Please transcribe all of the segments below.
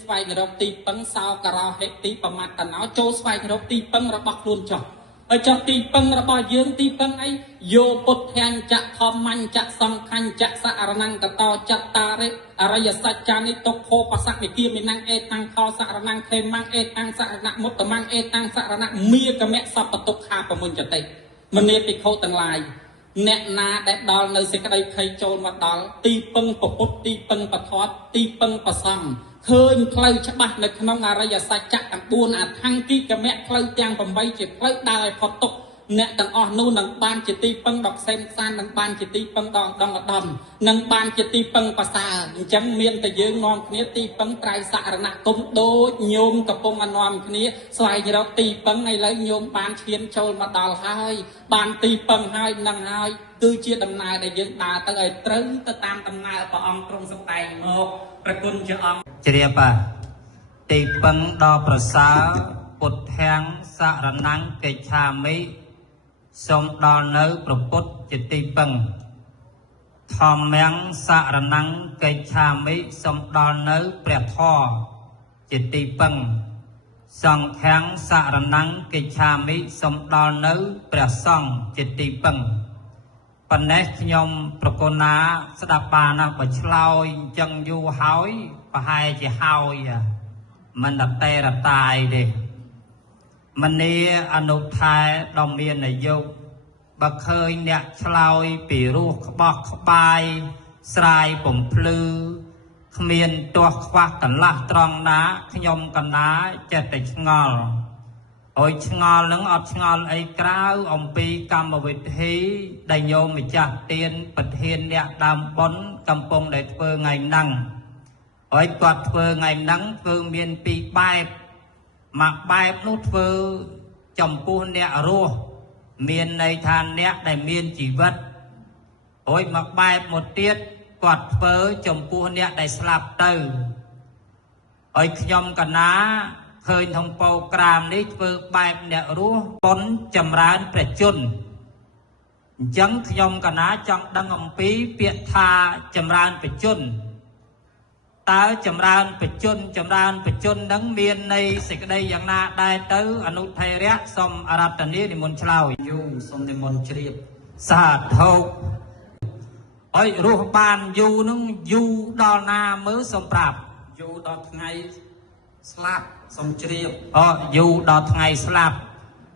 ស្វែងរកទីពឹងសោការោហេទីប្រមាត់តណោចូលស្វែងរកទីពឹងរបស់ខ្លួនចុះហើយចុះទីពឹងរបស់យើងទីពឹងអីយោពុទ្ធាញចៈធម្មញ្ញចៈសំខញ្ញចៈសរណង្កតោចត្តារិអរិយសច្ចានិទុក្ខោបសក្ខនិគាមិណੰអេតាំងខោសរណង្ខេមੰអេតាំងសរណមុត្តមੰអេតាំងសរណមាកម្មៈសពតុក្ខាបមុញ្ចតិមនីភិក្ខុទាំងឡាយអ្នកណាដែលដល់នៅសេចក្តីភ័យចូលមកដល់ទីពឹងពុទ្ធទីពឹងពធទីពឹងប្រសំឃើញផ្លូវច្បាស់នៅក្នុងអរិយសច្ចៈទាំង4អថង្គិកមៈផ្លូវទាំង8ជាផ្លូវដើរឲ្យផុតទុក្ខអ្នកទាំងអស់នោះនឹងបានជាទីពឹងដ៏ខ្សែខ្សាននឹងបានជាទីពឹងដ៏ឧត្តមឧត្តមនឹងបានជាទីពឹងប្រសើរអញ្ចឹងមានតែយើងនាំគ្នាទីពឹងត្រៃសរណគមដូចញោមកំពុងនាំគ្នាស្វែងរកទីពឹងឥឡូវញោមបានឈានចូលមកដល់ហើយបានទីពឹងហើយនឹងហើយគឺជាដំណើរដែលយើងដើរទៅឲ្យត្រូវទៅតាមដំណើរព្រះអង្គទ្រង់សម្ដែងមកប្រគុណជាអង្គជ្រាបទីពឹងដ៏ប្រសើរពុទ្ធាំងសរណង្កិច្ឆាមិសូមដល់នៅព្រះពុទ្ធជាទីពឹងធម្មំសរណង្កិច្ឆាមិសូមដល់នៅព្រះធម៌ជាទីពឹងសង្ឃំសរណង្កិច្ឆាមិសូមដល់នៅព្រះសង្ឃជាទីពឹងប៉ុណ្ណេះខ្ញុំប្រគុណណាស្ដាប់បានណាបើឆ្លើយអញ្ចឹងយូរហើយប្រហែលជាហើយមិនតតែរតាយទេមនីអនុថែដ៏មាននយោគបើឃើញអ្នកឆ្លើយពីរោះក្បោះក្បាយស្រាយពំភ្លឺគ្មានទាស់ខ្វះកន្លះត្រង់ណាខ្ញុំកណ្ដាចិត្តតែឆ្ងល់អើយឆ្ងល់នឹងអត់ឆ្ងល់អីក្រៅអំពីកម្មវិធីដែលញោមម្ចាស់ទានប្រធានអ្នកដើមបុណ្យកំពុងតែធ្វើថ្ងៃហ្នឹងហើយគាត់ធ្វើថ្ងៃហ្នឹងគឺមានពីរបែបមួយបែបនោះធ្វើចំពោះអ្នករស់មានន័យថាអ្នកដែលមានជីវិតហើយមួយបែបមួយទៀតគាត់ធ្វើចំពោះអ្នកដែលស្លាប់ទៅហើយខ្ញុំកណាឃើញក្នុងប៉ូក្រាមនេះធ្វើបែបអ្នករស់ប៉ុនចម្រើនព្រះជន្មអញ្ចឹងខ្ញុំកណាចង់ដឹងអំពីពាក្យថាចម្រើនព្រះជន្មតើចម្រើនបច្ចុប្បន្នហ្នឹងមានន័យសេចក្តីយ៉ាងណាដែរទៅអនុថេរៈសូមអរតនីនិមន្តឆ្លើយយូសូមនិមន្តជ្រាបសាធុអើយរស់បានយូរហ្នឹងយូរដល់ណាមើលសូមប្រាប់យូរដល់ថ្ងៃស្លាប់សូមជ្រាបយូរដល់ថ្ងៃស្លាប់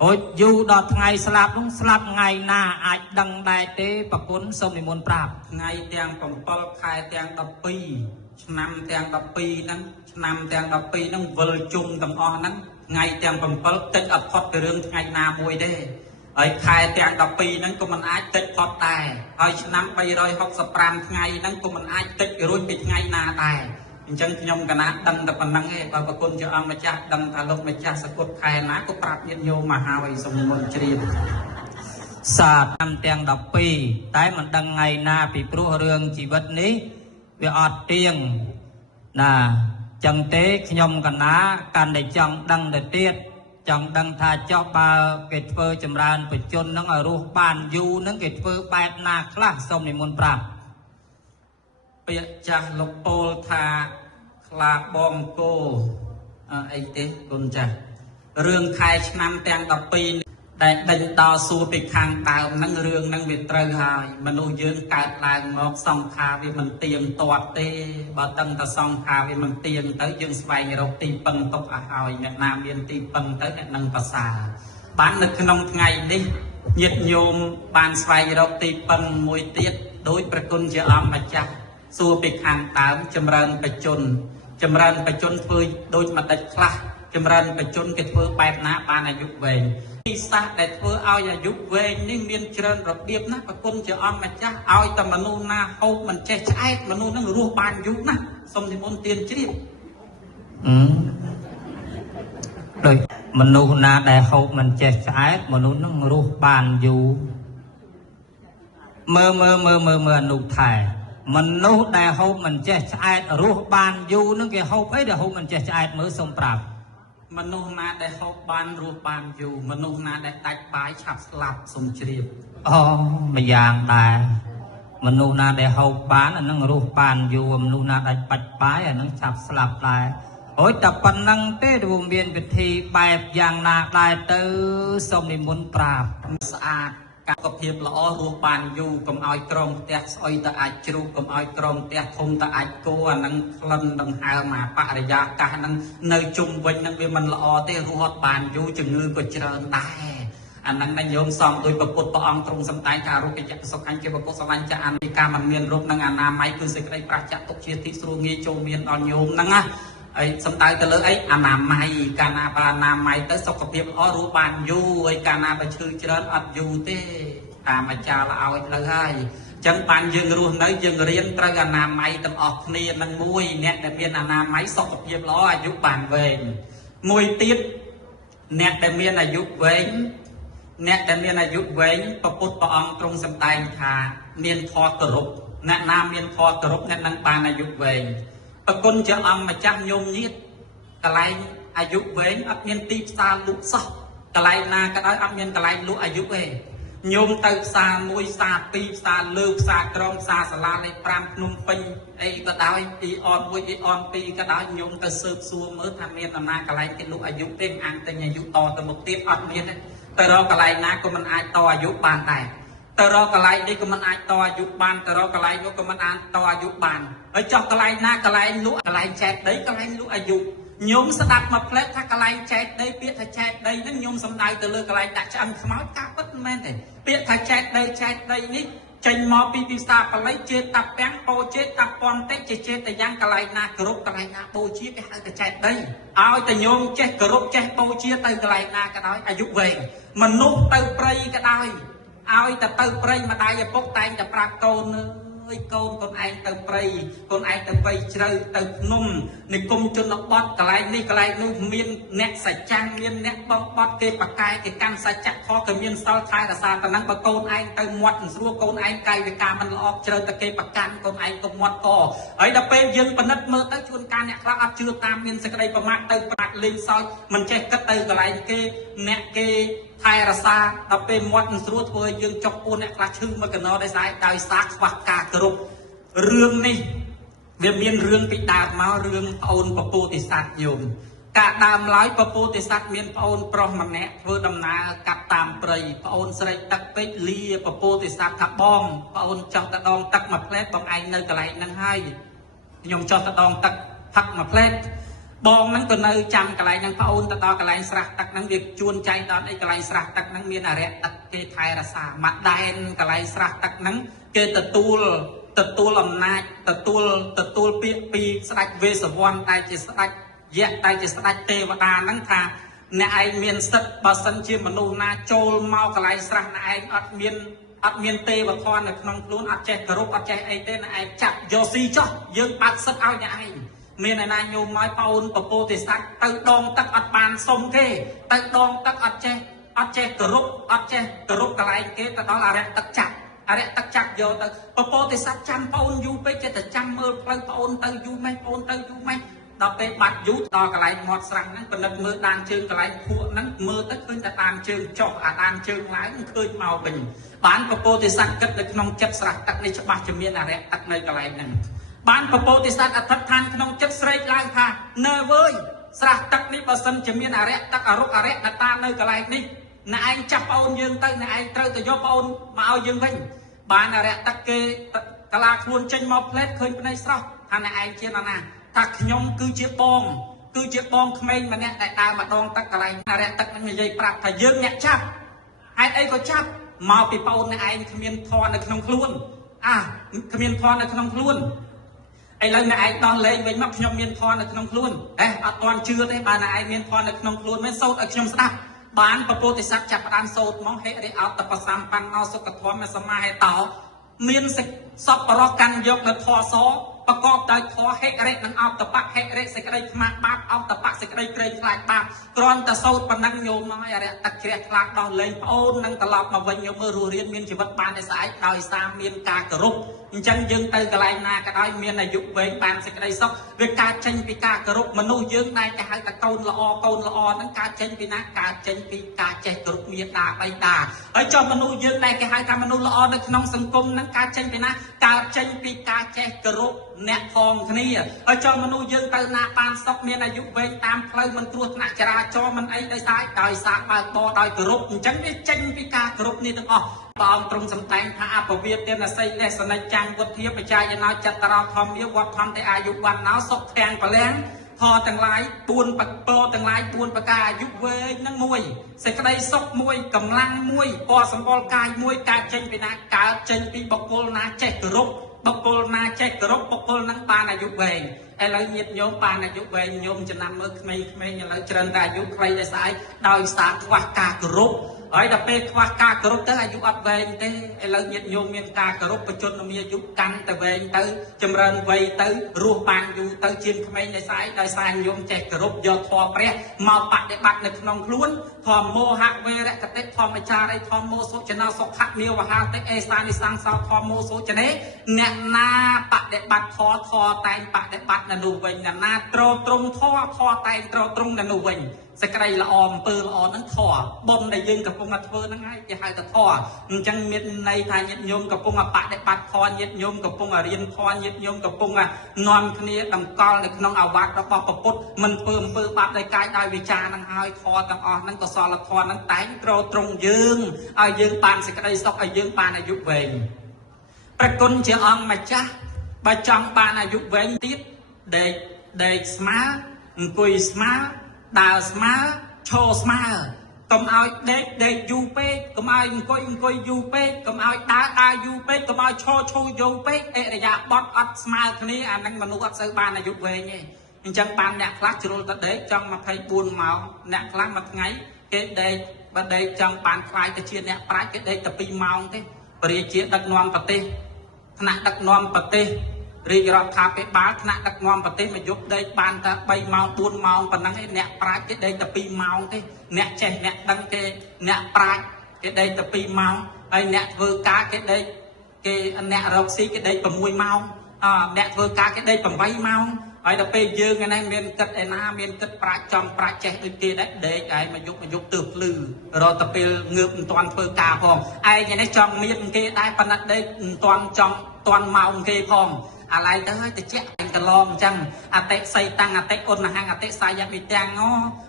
អូយយូរដល់ថ្ងៃស្លាប់ហ្នឹងស្លាប់ថ្ងៃណាអាចដឹងដែរទេប្រគុណសូមនិមន្តប្រាប់ថ្ងៃទាំង7ខែទាំង12ឆ្នាំទាំង12ហ្នឹងឆ្នាំទាំង12ហ្នឹងវិលជុំទាំងអស់ហ្នឹងថ្ងៃទាំង7តិចអត់ផុតពីរឿងថ្ងៃណាមួយទេហើយខែទាំង12ហ្នឹងក៏មិនអាចតិចផុតដែរហើយឆ្នាំ365ថ្ងៃហ្នឹងក៏មិនអាចតិចរួចពីថ្ងៃណាដែរអញ្ចឹងខ្ញុំកណាដឹងតែប៉ុណ្្នឹងឯងបើប្រគុណជាអង្គម្ចាស់ដឹងថាលោកម្ចាស់សគុតខែណាក៏ប្រាប់ញាតិញោមមកហើយសូមមុនជ្រាបសាឆ្នាំទាំង12តែមិនដឹងថ្ងៃណាពីព្រោះរឿងជីវិតនេះវាអត់ទៀងណាចឹងទេខ្ញុំកណាកាន់តែចង់ដឹងទៅទៀតចង់ដឹងថាចុះបើគេធ្វើចម្រើនបច្ចុប្បន្នហ្នឹងឲ្យរស់បានយូរហ្នឹងគេធ្វើបែបណាខ្លះសូមនិមន្តប្រាប់ពាក្យចាស់លោកពោលថាខ្លាបងគោអីទេគុណចាស់រឿងខែឆ្នាំទាំង12ដែលដេញដល់សួរពីខាងដើមហ្នឹងរឿងហ្នឹងវាត្រូវហើយមនុស្សយើងកើតឡើងមកសង្ខារវាមិនទៀងទាត់ទេបើដឹងតែសង្ខារវាមិនទៀងទៅយើងស្វែងរកទីពឹងទុកឲ្យហើយអ្នកណាមានទីពឹងទៅអ្នកនឹងប្រសើរបាននៅក្នុងថ្ងៃនេះញាតិញោមបានស្វែងរកទីពឹងមួយទៀតដោយប្រគុណជាអង្គម្ចាស់សួរពីខាងដើមចម្រើនបច្ចុប្បន្នធ្វើដូចម្ដេចខ្លះចម្រើនបច្ចុប្បន្នគេធ្វើបែបណាបានអាយុវែងទីសាស្ត្រដែលធ្វើឲ្យអាយុវែងនេះមានច្រើនរបៀបណាប្រគុណជាអង្គម្ចាស់ឲ្យតែមនុស្សណាហូបមិនចេះឆ្អែតមនុស្សនឹងរស់បានយូរណាស់សូមនិមន្តទានជ្រាបដោយមនុស្សណាដែលហូបមិនចេះឆ្អែតមនុស្សនឹងរស់បានយូរមើលអនុថែមនុស្សដែលហូបមិនចេះឆ្អែតរស់បានយូរនឹងគេហូបអីដែលហូបមិនចេះឆ្អែតមើលសូមប្រាប់មនុស្សណាដែលហូបបានរស់បានយូរមនុស្សណាដែលដាច់បាយឆាប់ស្លាប់សូមជ្រាបម្យ៉ាងដែរមនុស្សណាដែលហូបបានអានឹងរស់បានយូរមនុស្សណាដាច់បាច់បាយអានឹងឆាប់ស្លាប់ដែរ អូយតែប៉ុណ្ណឹងទេរួមមានពិធីបែបយ៉ាងណាដែរទៅសូមនិមន្តប្រាប់ស្អាតកាកភាពល្អរស់បានយូរកុំឲ្យក្រមផ្ទះស្អុយទៅអាចជ្រូកកុំឲ្យក្រមផ្ទះធំទៅអាចគោអាហ្នឹងក្លិនដង្ហើមអាបរិយាកាសហ្នឹងនៅជុំវិញហ្នឹងវាមិនល្អទេរស់អត់បានយូរជំងឺក៏ច្រើនដែរអាហ្នឹងណាញោមសំដោយព្រះពុទ្ធព្រះអង្គទ្រង់សម្ដែងថារោគយៈសុខអញ្ជាបកុសលញ្ចអានិកាមិនមានរោគនឹងអនាម័យគឺសេចក្តីប្រះចាក់ទុកជាទីស្រួលងាយចូលមានដល់ញោមហ្នឹងណាអីសំដៅទៅលើអីអនាម័យកាលណាបើអនាម័យទៅសុខភាពល្អរស់បានយូរហើយកាលណាបើឈឺច្រើនអត់យូរទេតាមអាចារ្យឲ្យលើហើយអញ្ចឹងបានយើងរស់នៅយើងរៀនត្រូវអនាម័យទាំងអស់គ្នានឹងមួយអ្នកដែលមានអនាម័យសុខភាពល្អអាយុបានវែងមួយទៀតអ្នកដែលមានអាយុវែងអ្នកដែលមានអាយុវែងព្រះពុទ្ធព្រះអង្គទ្រង់សម្ដែងថាមានធម៌គោរពអ្នកណាមានធម៌គោរពអ្នកនឹងបានអាយុវែងប្រគុណជាអង្គម្ចាស់ញោមញាតកន្លែងអាយុវែងអត់មានទីផ្សារលក់សោះកន្លែងណាក៏ដោយអត់មានកន្លែងលក់អាយុទេញោមទៅផ្សារ1ផ្សារ2ផ្សារលើផ្សារក្រមផ្សារសាលាលេខ5ភ្នំពេញអីក៏ដោយពីអន1ពីអន2ក៏ដោយញោមទៅស៊ើបសួរមើលថាមានដំណាកន្លែងគេលក់អាយុទេអានតែអាយុតទៅមុខទៀតអត់មានទេទៅរកកន្លែងណាក៏មិនអាចតអាយុបានដែរទៅរកកន្លែងនេះក៏មិនអាចតអាយុបានទៅរកកន្លែងនោះក៏មិនអាចតអាយុបានហើយចុះកន្លែងណាកន្លែងលក់កន្លែងចែកដីកន្លែងលក់អាយុញោមស្ដាប់មកផ្លែថាកន្លែងចែកដីពាក្យថាចែកដីហ្នឹងញោមសំដៅទៅលើកន្លែងដាក់ឆ្អឹងខ្មោចការពិតមិនមែនទេពាក្យថាចែកដីនេះចេញមកពីភាសាបាលីចេតតាពាំងពោចេតតាពន់តិចចេតតាយ៉ាងកន្លែងណាគោរពកន្លែងណាបូជាគេហៅថាចែកដីឲ្យតែញោមចេះគោរពចេះបូជាទៅកន្លែងណាក៏ដោយអាយុវែងមនុស្សទៅព្រៃក៏ដោយឲ្យតែទៅព្រៃម្ដាយឪពុកតែងតែប្រាប់កូនអើយកូនកូនឯងទៅព្រៃកូនឯងទៅព្រៃជ្រៅទៅភ្នំនិគមជនបទកន្លែងនេះកន្លែងនោះមានអ្នកសច្ចាំងមានអ្នកបងបត់គេបកែគេកាន់សច្ចៈធម៌ក៏មានសិលថែរក្សាតំណឹងបើកូនឯងទៅមាត់មិនស្រួលកូនឯងកាយវិការមិនល្អជ្រៅតែគេបកាន់កូនឯងទៅមាត់កហើយដល់ពេលយើងពិនិត្យមើលទៅជួនកាលអ្នកខ្លះអត់ជឿតាមមានសេចក្តីប្រមាថទៅប្រាក់លេងសើចមិនចេះគិតទៅកន្លែងគេអ្នកគេថែរក្សាដល់ពេលមាត់មិនស្រួលធ្វើឲ្យយើងចុកពោះអ្នកខ្លះឈឺមួយកណោដោយសារខ្វះការគោរពរឿងនេះវាមានរឿងពីដើមមករឿងប្អូនពពោធិសត្វញោមកាលដើមឡើយពពោធិសត្វមានប្អូនប្រុសម្នាក់ធ្វើដំណើរកាត់តាមព្រៃប្អូនស្រីទឹកពេកលាពពោធិសត្វថាបងប្អូនចោះទៅដងទឹកមួយផ្លែតបងឯងនៅកន្លែងហ្នឹងហើយខ្ញុំចោះទៅដងទឹកផឹកមួយផ្លែតបងហ្នឹងក៏នៅចាំកន្លែងហ្នឹងប្អូនទៅដល់កន្លែងស្រះទឹកហ្នឹងវាជួនចៃដល់អីកន្លែងស្រះទឹកហ្នឹងមានអរិយទឹកគេថែរក្សាមកដែនកន្លែងស្រះទឹកហ្នឹងគេទទួលអំណាចទទួលពាក្យពីស្ដេចវេស្សវណ្ណដែលជាស្ដេចយៈដែលជាស្ដេចទេវតាហ្នឹងថាអ្នកឯងមានសិទ្ធិបើសិនជាមនុស្សណាចូលមកកន្លែងស្រះអ្នកឯងអត់មានទេវធម៌នៅក្នុងខ្លួនអត់ចេះគោរពអត់ចេះអីទេអ្នកឯងចាប់យកស៊ីចោះយើងបើកសិទ្ធិឲ្យអ្នកឯងមានឯណាញោមមកប្អូនពពោធិសត្វទៅដងទឹកអត់បានសុំគេទៅដងទឹកអត់ចេះគោរពអត់ចេះគោរពកន្លែងគេទៅដល់អរិយទឹកចាប់យកទៅពពោធិសត្វចាំប្អូនយូរពេកចេះតែចាំមើលផ្លូវប្អូនទៅយូរម៉េចដល់ពេលបាត់យូរដល់កន្លែងមាត់ស្រះហ្នឹងពិនិត្យមើលដានជើងកន្លែងភក់ហ្នឹងមើលទៅឃើញតែដានជើងចុះអាដានជើងឡើងឃើញមកវិញបានពពោធិសត្វគិតនៅក្នុងចិត្តស្រះទឹកនេះច្បាស់ជាមានអរិយទឹកនៅកន្លែងហ្នឹងបានពពោធិសត្វអធិដ្ឋានក្នុងចិត្តស្រែកឡើងថានៅវើយស្រះទឹកនេះបើសិនជាមានអរិយទឹកអរុអរិយតានៅកន្លែងនេះអ្នកឯងចាប់ប្អូនយើងទៅអ្នកឯងត្រូវទៅយកប្អូនមកឲ្យយើងវិញបានអរិយទឹកគេកលាខ្លួនចេញមកផ្លែតឃើញភ្នែកស្រស់ថាអ្នកឯងជានរណាថាខ្ញុំគឺជាបងក្មេងម្នាក់ដែលដើរមកដងទឹកកន្លែងអរិយទឹកនឹងនិយាយប្រាប់ថាយើងអ្នកចាប់ហេតុអីក៏ចាប់មកពីប្អូនអ្នកឯងគ្មានធម៌នៅក្នុងខ្លួនគ្មានធម៌នៅក្នុងខ្លួនឥឡូវអ្នកឯងដោះលែងវិញមកខ្ញុំមានធម៌នៅក្នុងខ្លួនអត់ទាន់ជឿទេបើអ្នកឯងមានធម៌នៅក្នុងខ្លួនមែនសូត្រឲ្យខ្ញុំស្ដាប់បានពពោធិសត្វចាប់ផ្ដើមសូត្រមកហេរិអតបសម្បណ្ណោសុខធម៌សមាហេតោមានសពរកាន់យកនៅធម៌សប្រកបដោយធម៌ហេរិនិងអតបៈហេរិសេចក្តីខ្មាស់បាបអតបៈសេចក្តីក្រែងខ្លាចបាបគ្រាន់តែសូត្រប៉ុណ្ណឹងញោមមកឲ្យអរិយទឹកជ្រះថ្លាដោះលែងប្អូននឹងត្រឡប់មកវិញញោមមើលរស់រៀនមានជីវិតបានតែស្អែកដោយសារមានការគោរព ចឹងយើងទៅកន្លែងណាក៏ដោយមានអាយុវែងបានសេចក្តីសុខវាកើតចេញពីការគោរពមនុស្សយើងដែលគេហៅថាកូនល្អហ្នឹងកើតចេញពីណាកើតចេញពីការចេះគោរពមាតាបិតាហើយចុះមនុស្សយើងដែលគេហៅថាមនុស្សល្អនៅក្នុងសង្គមហ្នឹងកើតចេញពីណាកើតចេញពីការចេះគោរពអ្នកផងគ្នាហើយចុះមនុស្សយើងទៅណាបានសុខមានអាយុវែងតាមផ្លូវមិនគ្រោះថ្នាក់ចរាចរណ៍មិនអីដោយសារបើកបរដោយគោរពអញ្ចឹងវាចេញពីការគោរពនេះទាំងអស់ព្រះអង្គទ្រង់សម្ដែងថាអពវិទនសីលេសនិច្ចាំងវុធាបច្ច័យណោចតរោធម្មាវត្តន្តេអាយុវណ្ណោសុខទាំងពលាំងធរទាំងឡាយ4បកោទាំងឡាយ4ប្រការអាយុវែងនឹងមួយសេចក្តីសុខមួយកម្លាំងមួយពណ៌សម្បល់កាយមួយកើតចេញពីណាកើតចេញពីបុគ្គលណាចេះគោរពបុគ្គលណាចេះគោរពបុគ្គលនឹងបានអាយុវែងឥឡូវញាតិញោមបានអាយុវែងញោមចំណាំមើលក្មេងៗឥឡូវច្រើនតែអាយុខ្លីតែស្អែកដោយសារខ្វះការគោរពហើយដល់ពេលខ្វះការគោរពទៅអាយុអត់វែងទេឥឡូវញាតិញោមមានការគោរពបច្ចុប្បន្នមានអាយុកាន់តែវែងទៅចម្រើនវ័យទៅរស់បានយូរទៅជាងក្មេងដោយសារញោមចេះគោរពយកធម៌ព្រះមកបដិបត្តិនៅក្នុងខ្លួនធម្មមោហៈវេរកតិធម្មចារីធម្មោសុចនសុខៈនិវហាតិអេសានិសង្សោធម្មោសុចនេអ្នកណាបដិបត្តិធម៌តែងបដិបត្តិនៅនោះវិញអ្នកណាត្រត្រង់ធម៌តែងត្រត្រង់នៅនោះវិញសេចក្តីល្អអំពើល្អហ្នឹងធម៌បុណ្យដែលយើងកំពុងតែធ្វើហ្នឹងហើយគេហៅថាធម៌អញ្ចឹងមានន័យថាញាតិញោមកំពុងតែបដិបត្តិធម៌ញាតិញោមកំពុងតែរៀនធម៌ញាតិញោមកំពុងតែនាំគ្នាតម្កល់នៅក្នុងអាវត្តរបស់ព្រះពុទ្ធមិនធ្វើអំពើបាបដោយកាយដោយវាចាហ្នឹងហើយធម៌ទាំងអស់ហ្នឹងកុសលធម៌ហ្នឹងតែងត្រត្រង់យើងឲ្យយើងបានសេចក្តីសុខឲ្យយើងបានអាយុវែងព្រះគុណជាអង្គម្ចាស់បើចង់បានអាយុវែងទៀតដេកស្មើអង្គុយស្មើដើរស្មើឈរស្មើកុំឲ្យដេកយូរពេកកុំឲ្យអង្គុយយូរពេកកុំឲ្យដើរយូរពេកកុំឲ្យឈរយូរពេកអរិយាបថអត់ស្មើគ្នាអានឹងមនុស្សអត់សូវបានអាយុវែងទេអញ្ចឹងបានអ្នកខ្លះជ្រុលទៅដេកចង់24ម៉ោងអ្នកខ្លះមួយថ្ងៃគេដេកបើដេកចង់បានខ្លាយទៅជាអ្នកប្រាជ្ញគេដេកតែ2ម៉ោងទេបរិជាដឹកនាំប្រទេសថ្នាក់ដឹកនាំប្រទេសរាជរដ្ឋាភិបាលថ្នាក់ដឹកនាំប្រទេសមកយប់ដេកបានតែ3ម៉ោង4ម៉ោងប៉ុណ្ណឹងឯងអ្នកប្រាជ្ញគេដេកតែ2ម៉ោងទេអ្នកចេះអ្នកដឹងគេអ្នកប្រាជ្ញគេដេកតែ2ម៉ោងហើយអ្នកធ្វើការគេដេកគេអ្នករកស៊ីគេដេក6ម៉ោងអ្នកធ្វើការគេដេក8ម៉ោងហើយដល់ពេលយើងឯនេះមានគិតឯណាមានគិតប្រាជ្ញចំប្រាជ្ញចេះដូចគេដែរដេកឯងមកយប់ទើបភ្លឺរត់ទៅពេលងើបមិនទាន់ធ្វើការផងឯងនេះចង់មានគេដែរប៉ុន្តែដេកមិនទាន់ចង់ទាន់ម៉ោងគេផងអាឡ័យទៅហើយតិចកន្លងអញ្ចឹងអតិស័យតាំងអតិឧណហង្អតិសាយវិទាំង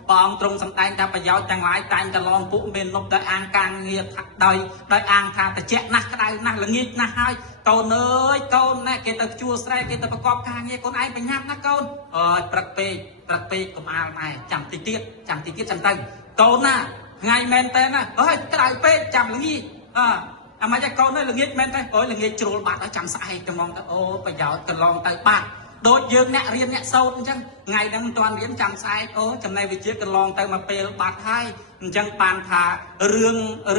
ព្រះអង្គទ្រង់សម្ដែងថាប្រយោជន៍ទាំងឡាយតែងកន្លងពួកមាននុបដោយអាងការងារដោយអាងថាតិចណាស់ក្តៅណាស់ល្ងាចណាស់ហើយកូនអើយកូនណាគេទៅជួស្រែគេទៅប្រកបការងាយកូនឯងប្រញាប់ណាកូនអើយព្រឹកពេកកុំអាលម៉ែចាំតិចទៀតចាំទៅកូនណាថ្ងៃមែនតើណាអើយក្តៅពេកចាំល្ងាចអាម៉េចកូននេះល្ងាចមែនទេអូយល្ងាចជ្រុលបាត់ហើយចាំស្អែកទៅហ្មងទៅអូប្រយោជន៍កន្លងទៅបាត់ដូចយើងអ្នករៀនអ្នកសូត្រអញ្ចឹងថ្ងៃហ្នឹងមិនទាន់រៀនចាំស្អែកអូចំណេះវិជ្ជាកន្លងទៅមកពេលបាត់ហើយអញ្ចឹងបានថារឿងអ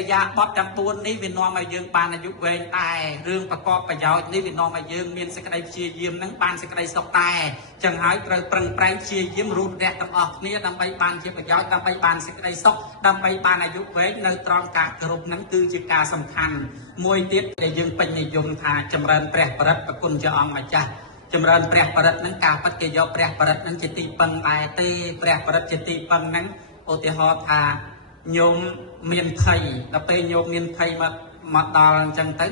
រិយាបថទាំង4នេះវានាំឲ្យយើងបានអាយុវែងដែររឿងប្រកបប្រយោជន៍នេះវានាំឲ្យយើងមានសេចក្តីព្យាយាមហ្នឹងបានសេចក្តីសុខដែរអញ្ចឹងហើយត្រូវប្រឹងប្រែងព្យាយាមរូបរយទាំងអស់គ្នាដើម្បីបានជាប្រយោជន៍ដើម្បីបានសេចក្តីសុខដើម្បីបានអាយុវែងនៅត្រង់ការគោរពហ្នឹងគឺជាការសំខាន់មួយទៀតដែលយើងពេញនិយមថាចម្រើនព្រះបរិត្តប្រគុណជាអង្គម្ចាស់ចម្រើនព្រះបរិត្តហ្នឹងការពិតគេយកព្រះបរិត្តហ្នឹងជាទីពឹងដែរទេព្រះបរិត្តជាទីពឹងហ្នឹងឧទាហរណ៍ថាញោមមានភ័យដល់ពេលញោមមានភ័យមកដល់អញ្ចឹងទៅ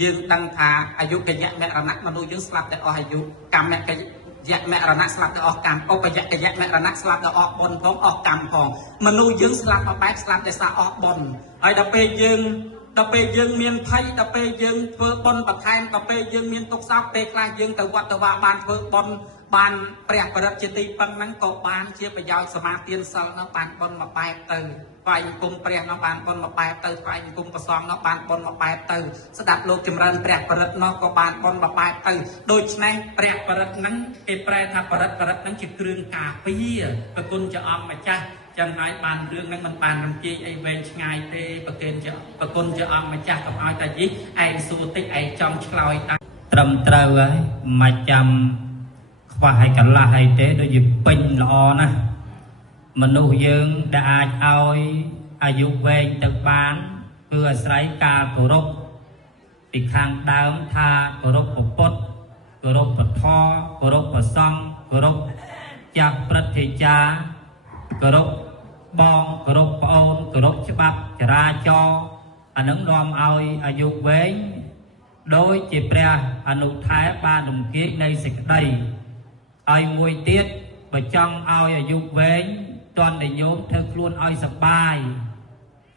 យើងដឹងថាអាយុកញ្ញមរណៈមនុស្សយើងស្លាប់តែអស់អាយុកម្មកញ្ញមរណៈស្លាប់តែអស់កម្មឧបយកញ្ញមរណៈស្លាប់តែអស់បុណ្យផងអស់កម្មផងមនុស្សយើងស្លាប់មកបែបស្លាប់តែសារអស់បុណ្យហើយដល់ពេលយើងមានភ័យដល់ពេលយើងធ្វើបុណ្យបន្ថែមដល់ពេលយើងមានទុក្ខសោកពេលខ្លះយើងទៅវត្តទៅវាបានធ្វើបុណ្យបានព្រះបរិត្តជាទីពឹងហ្នឹងក៏បានជាប្រយោជន៍សមាទានសិលនោះបានបុណ្យមកបែបទៅថ្វាយអង្គមព្រះនោះបានបុណ្យមកបែបទៅថ្វាយអង្គមព្រះសង្ឃនោះបានបុណ្យមកបែបទៅស្ដាប់លោកចម្រើនព្រះបរិត្តនោះក៏បានបុណ្យមកបែបទៅដូច្នេះព្រះបរិត្តហ្នឹងគេប្រែថាបរិត្តហ្នឹងជាគ្រឿងការពារប្រគុណជាអង្គម្ចាស់ចឹងហើយបានរឿងហ្នឹងមិនបានរំជើញអីវែងឆ្ងាយទេប្រគុណជាអង្គម្ចាស់កុំឲ្យតែយីឯងសួរតិចឯងចង់ឆ្លើយតាត្រឹមត្រូវហើយមិនចាំខ្វះឲ្យកន្លះអីទេដូចជាពេញល្អណាស់មនុស្សយើងដែលអាចឲ្យអាយុវែងទៅបានគឺអាស្រ័យការគោរព ពីខាងដើមថាគោរពពុទ្ធគោរពពធគោរពប្រសង្ឃគោរពចាស់ព្រឹទ្ធាចារ្យគោរពបងគោរពប្អូនគោរពច្បាប់ចរាចរណ៍អានឹងនាំឲ្យអាយុវែងដោយជាព្រះអនុថែបានរំគាចនៃសេចក្តីហើយមួយទៀតបើចង់ឲ្យអាយុវែងតន់តែញោមធ្វើខ្លួនឲ្យសប្បាយ